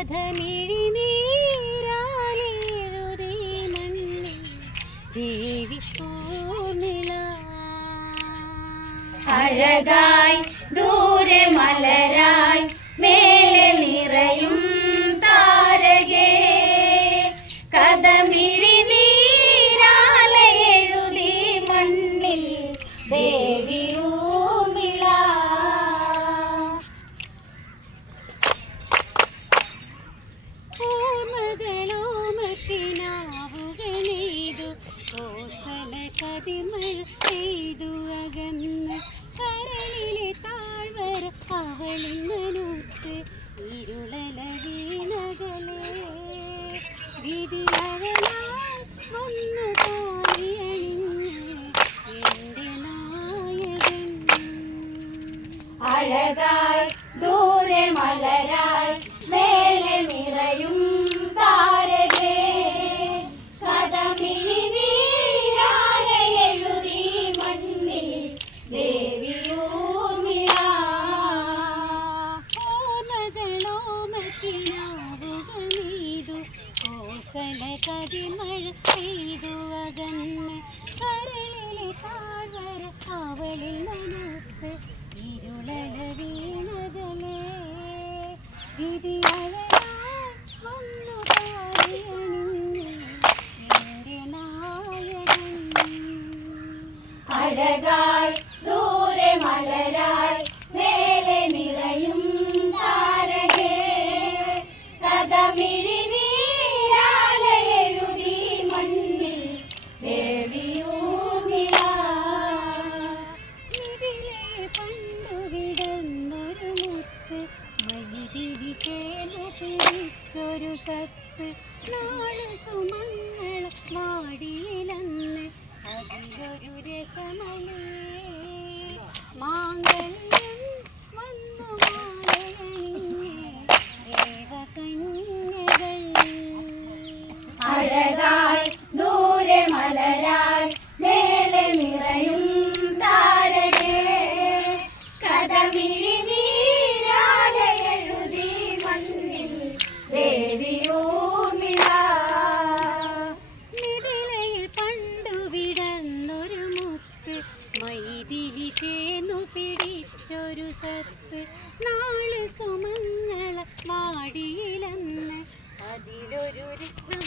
കഥമിഴിനീരാലെഴുതി മണ്ണിൽ ദേവി പൂർണില. അഴകായി ദൂരെ മലരായി മേലെ നിറയും താരകേ, കഥമിഴിനീരാലെ എഴുതി മണ്ണിൽ ദേവി ഊർമിള. ഓർമ്മകളോ മറ്റിനാവുകളെയ്തു കോസല കതിമഴ പെയ്തു അകന്ന് കരളിലെ താഴ്വര അവളിൽ നനുത്ത് ഇരുളല വീണകലേ. വിധിയവനായി വന്നു താലിയണിഞ്ഞ് എൻ്റെ നായകൻ. അഴകായി ദൂരെ മലരായി മേലെ നിറയും താരകേ, കഥമിഴിനീരാലെ എഴുതി മണ്ണിൽ ദേവി ഊർമിള. ഓർമ്മകളോ മറ്റിനാവുകളെയ്തു കോസല കതിമഴ പെയ്തു അകന്ന് കരളിലെ താഴ്വര അവളിൽ നനുത്ത് ഇരുളല വീണകലേ. വിധിയവനായി വന്നു താലിയണിഞ്ഞ് എൻ്റെ നായകൻ. അഴകായി ദൂരെ മലരായി മേലെ നിറയും താരകേ, കഥമിഴിനീരാലെ എഴുതി മണ്ണിൽ ദേവി ഊർമിള. ഇതിലെ പണ്ടു വിടന്നൊരു മുത്ത് മൈതിരി ചേർന്നു പിടിച്ചൊരു സത്ത് നാള് സുമങ്ങൾ വാടിയിലന്ന് അതിലൊരു രസമലേ. മാംഗല്യം വന്നു മാലയണിഞ്ഞ് ദേവകന്യകൾ. അഴകായി ദൂരെ മലരായി മേലെ നിറയും താരകേ, കഥമിഴിനീരാലെ എഴുതി മണ്ണിൽ ദേവി ഊർമിള. മിഥിലയിൽ പണ്ടു വിടർന്നൊരു മുത്ത് മൈതിലി ചേർന്നു പിടിച്ചൊരു സത്ത് നാള് സുമങ്ങള വാടിയിലന്ന് അതിലൊരു രത്ന